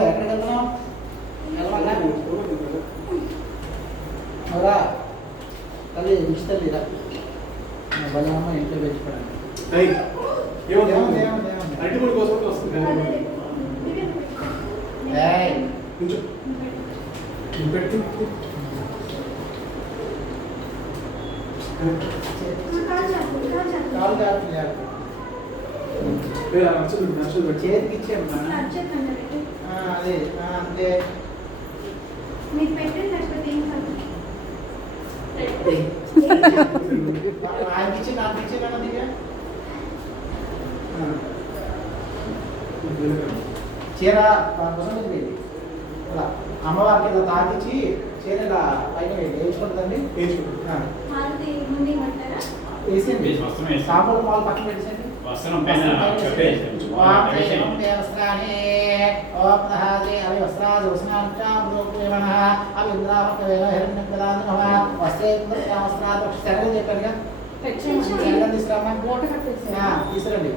ఎక్కడికి వెళ్తున్నావు? అవరా తల్లి మిస్ తల్లి రా భలే అమ్మ ఇంట్లో పెంచుకోవడానికి చేతికి ఇచ్చాను అదే అంతే ఆయనకి ఇచ్చి నాకు ఇచ్చేనా దిగా చీర ఇలా అమ్మవారికి ఇలా తాకిచ్చి చీర ఇలా పైన వేయించుకుంటుందండి వేసేయండి సాంబార్ మాలు పక్కన పెట్టేసండి తీసుకురండి